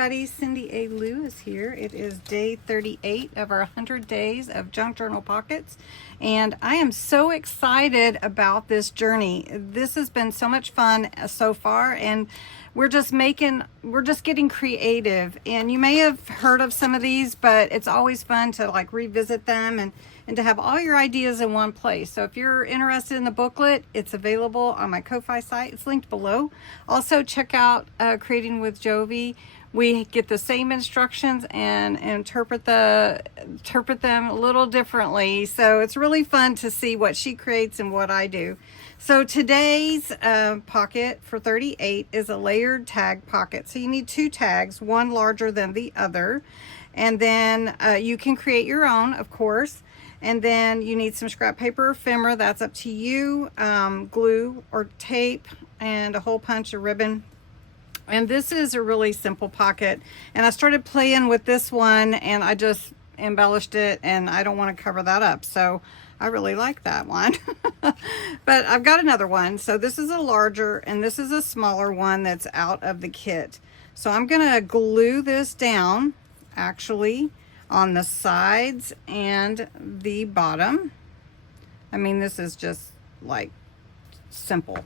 everybody, Cindy A. Lewis here. It is day 38 of our 100 days of junk journal pockets, and I am so excited about this journey. This has been so much fun so far, and we're just getting creative. And you may have heard of some of these, but it's always fun to like revisit them and to have all your ideas in one place. So if you're interested in the booklet, it's available on my Ko-Fi site. It's linked below. Also check out Creating with Jovi. We get the same instructions and interpret them a little differently. So it's really fun to see what she creates and what I do. So today's pocket for 38 is a layered tag pocket. So you need two tags, one larger than the other. And then you can create your own, of course. And then you need some scrap paper or ephemera, that's up to you, glue or tape, and a hole punch, a ribbon. And this is a really simple pocket. And I started playing with this one and I just embellished it, and I don't want to cover that up. So I really like that one. But I've got another one. So this is a larger and this is a smaller one that's out of the kit. So I'm going to glue this down actually on the sides and the bottom. I mean, this is just like simple.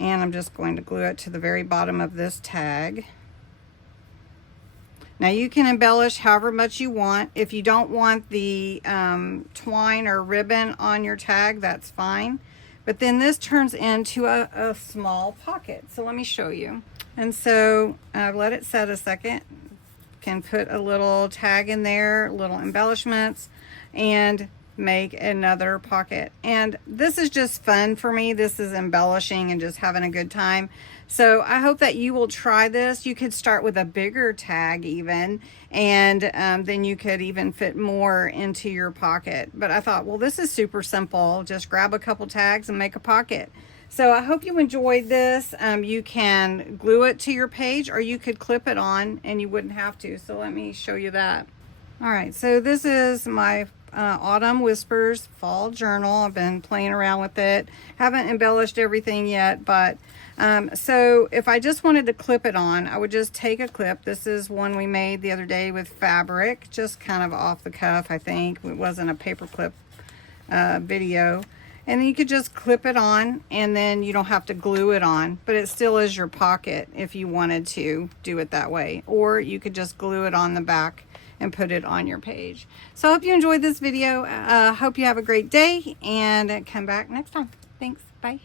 And I'm just going to glue it to the very bottom of this tag. Now you can embellish however much you want. If you don't want the twine or ribbon on your tag, that's fine. But then this turns into a small pocket. So let me show you. And so I've let it set a second. Can put a little tag in there, little embellishments, and make another pocket. And this is just fun for me. This is embellishing and just having a good time. So I hope that you will try this. You could start with a bigger tag even, and then you could even fit more into your pocket. But I thought, well, this is super simple. Just grab a couple tags and make a pocket. So I hope you enjoyed this. You can glue it to your page, or you could clip it on and you wouldn't have to. So let me show you that. All right, so this is my Autumn Whispers fall journal. I've been playing around with it. Haven't embellished everything yet, but so if I just wanted to clip it on, I would just take a clip. This is one we made the other day with fabric, just kind of off the cuff, I think. It wasn't a paper clip video. And then you could just clip it on, and then you don't have to glue it on, but it still is your pocket if you wanted to do it that way. Or you could just glue it on the back and put it on your page. So I hope you enjoyed this video. Hope you have a great day, and come back next time. Thanks. Bye.